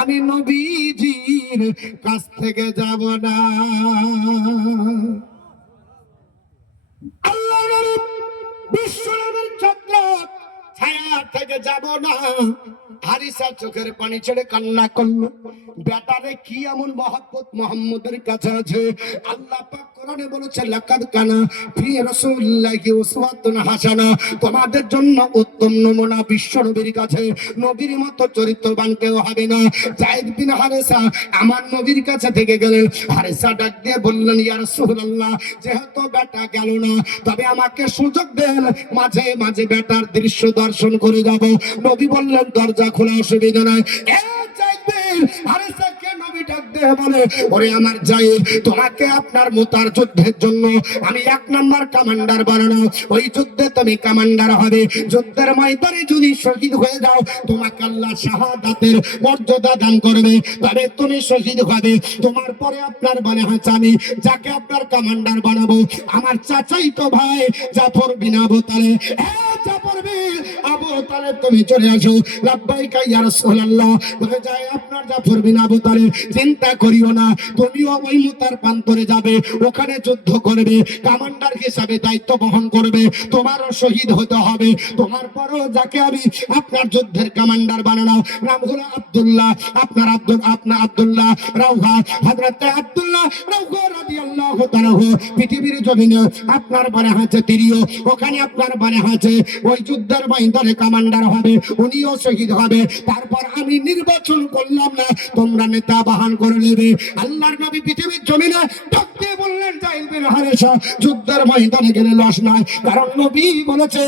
আমি নবীজির কাছ থেকে যাব না। আল্লাহ নবী বিশ্বনবীর ছত্র ছায়া থেকে যাব না। হারিসা চোখের পানি ছেড়ে কান্না করলো। বেটারে কি এমন মহব্বত মুহাম্মদের কাছে আছে? আল্লাহ পাক কোরআনে বলেছে, লাকাদ কানা ফি রাসূলিল্লাহি উসওয়াতুন হাসানা। তোমাদের জন্য উত্তম নমুনা বিশ্বনবীর কাছে। নবীর মতো চরিত্রবান কেউ হবে না। যায়েদ বিন হারেসা আমার নবীর কাছে থেকে গেলেন। হারেসা ডাক দিয়ে বললেন, ইয়া রাসূলুল্লাহ, যেহেতু বেটা গেল না, তবে আমাকে সুযোগ দেন, মাঝে মাঝে বেটার দৃশ্য দর্শন করে যাব। নবী বললেন, দরজা খোলা, অসুবিধা নাই। ওরে আমার জায়েদ, তোমাকে আপনার মুতার যুদ্ধের জন্য আমি 1 নাম্বার কমান্ডার বানানো। ওই যুদ্ধে তুমি কমান্ডার হবে। যুদ্ধের ময়দানে যদি শহীদ হয়ে যাও, তোমাকে আল্লাহ শাহাদাতের মর্যাদা দান করবে, তবে তুমি শহীদ হবে। তোমার পরে আপনার বলে হাঁচ আমি যাকে আপনার কমান্ডার বানাবো, আমার চাচাই তো ভাই জাফর বিন আবু তালেব। জাফর বিন আবু তালেব, তুমি চলে আসো। লাব্বাইকা ইয়া রাসূলুল্লাহ। বলে যায়, আপনার জাফর বিন আবু তালেব, চিন্তা করিও না, তুমিও ওই মুতার প্রান্তরে যাবে, ওখানে যুদ্ধ করবে, কমান্ডার হিসাবে দায়িত্ব বহন করবে, তোমারও শহীদ হতে হবে। তোমার পরও যাকে আমি আপনার যুদ্ধের কমান্ডার বানানো, নাম হলো আব্দুল্লাহ। আপনার আব্দুল্লাহ রাওহা, হযরত আব্দুল্লাহ রাওহা রাদিয়াল্লাহু তাআলা পৃথিবীর জমিনে আপনার বানে আছে তিরিও, ওখানে আপনার বানে আছে ওই যুদ্ধের ময়দানে কমান্ডার হবে, উনিও শহীদ হবে। তারপর আমি নির্বাচন করলাম না, তোমরা নেতা বাহান করে নেবে। আল্লাহর নবী পৃথিবীর জমিনে ডাকতে বললেন, যায়েদ বিন হারেসা, যুদ্ধের ময়দানে গেলে লস নাই, কারণ নবী বলেছে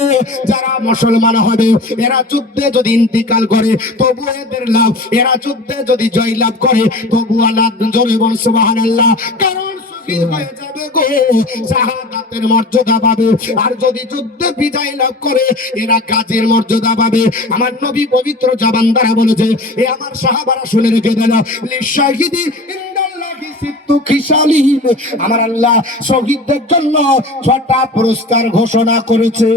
যারা মুসলমান হবে এরা যুদ্ধে যদি ইন্তিকাল করে তবু এদের লাভ, এরা যুদ্ধে যদি জয় লাভ করে তবু আল্লাহ জোরে বল সুবহানাল্লাহ, কারণ হয়ে যাবে গো, শাহাদাতের মর্যাদা পাবে। আর যদি যুদ্ধে বিজয় লাভ করে এরা গাজীর মর্যাদা পাবে। আমার নবী পবিত্র জবান দ্বারা বলেছে, এ আমার সাহাবারা শুনে রেখে দিল, লিশাহিদি ইনদাল্লাহি সিত্তু খিসালিন, আমার আল্লাহ শহীদদের জন্য 6টা পুরস্কার ঘোষণা করেছে।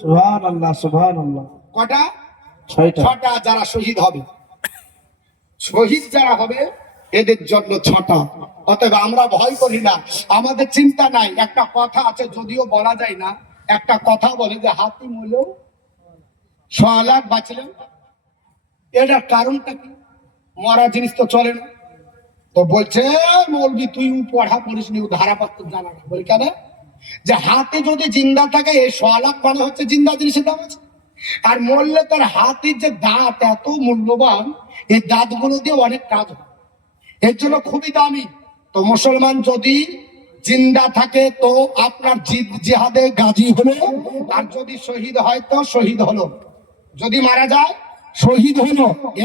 সুবহানাল্লাহ, সুবহানাল্লাহ। কটা? 6টা। যারা শহীদ হবে, শহীদ যারা হবে এদের জন্য 6টা। অতএব আমরা ভয় করি না, আমাদের চিন্তা নাই। একটা কথা আছে, যদিও বলা যায় না, একটা কথা বলে যে হাতি মূল্য 6 লাখ বাঁচলেন, এটার কারণটা কি? মরা জিনিস তো চলে না। তো বলছে, মৌলবি তুই পড়া পড়িস নি, ধারাপাত্র জানা না। বলি কেন? যে হাতে যদি জিন্দা থাকে এই 6 লাখ মানে হচ্ছে জিন্দা জিনিসের দাম আছে। আর মরলে তার হাতির যে দাঁত এত মূল্যবান, এই দাঁতগুলো দিয়ে অনেক কাজ হয়, এর জন্য খুবই দামি। তো মুসলমান যদি জিন্দা থাকে তো আপনার জিহাদে গাজী হলো, আর যদি শহীদ হয় তো শহীদ হলো, যদি মারা যায় শহীদ হলো।